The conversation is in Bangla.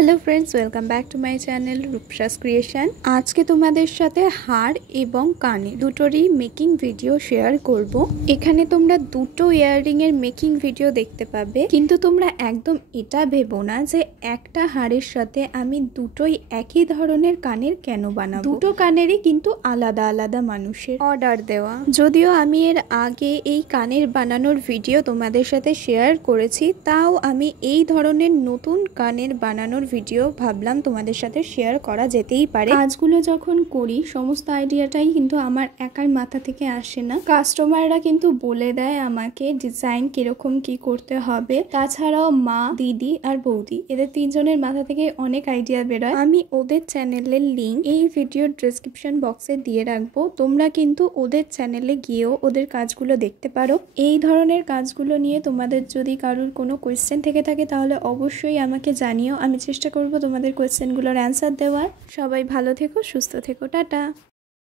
Hello friends, welcome back to my channel রূপসাস creation. আজকে তোমাদের সাথে হার এবং কানে দুটোরই মেকিং ভিডিও শেয়ার করব। এখানে তোমরা দুটো ইয়াররিং এর মেকিং ভিডিও দেখতে পাবে, কিন্তু তোমরা একদম এটা ভেবো না যে একটা হারের সাথে আমি দুটোই একই ধরনের কানের কেন বানাবো। দুটো কানেরই কিন্তু আলাদা আলাদা মানুষের অর্ডার দেওয়া। যদিও আমি এর আগে এই কানের বানানোর ভিডিও তোমাদের সাথে শেয়ার করেছি, তাও আমি এই ধরনের নতুন কানের বানানোর ভিডিও ভাবলাম তোমাদের সাথে শেয়ার করা যেতেই পারে। কাজগুলো যখন করি সমস্ত আইডিয়াটাই কিন্তু আমার একার মাথা থেকে আসে না, কাস্টমাররা কিন্তু বলে দেয় আমাকে ডিজাইন কিরকম কি করতে হবে। তাছাড়াও মা, দিদি আর বৌদি এদের তিনজনের মাথা থেকে অনেক আইডিয়া বেরোয়। আমি ওদের চ্যানেলের লিঙ্ক এই ভিডিওর ডেসক্রিপশন বক্সে দিয়ে রাখবো, তোমরা কিন্তু ওদের চ্যানেলে গিয়েও ওদের কাজগুলো দেখতে পারো। এই ধরনের কাজগুলো নিয়ে তোমাদের যদি কারোর কোনো কোয়েশ্চেন থেকে থাকে তাহলে অবশ্যই আমাকে জানিও, আমি চেষ্টা করব তোমাদের কোয়েশ্চেনগুলোর অ্যান্সার দেওয়ার। সবাই ভালো থেকো, সুস্থ থেকো, টাটা।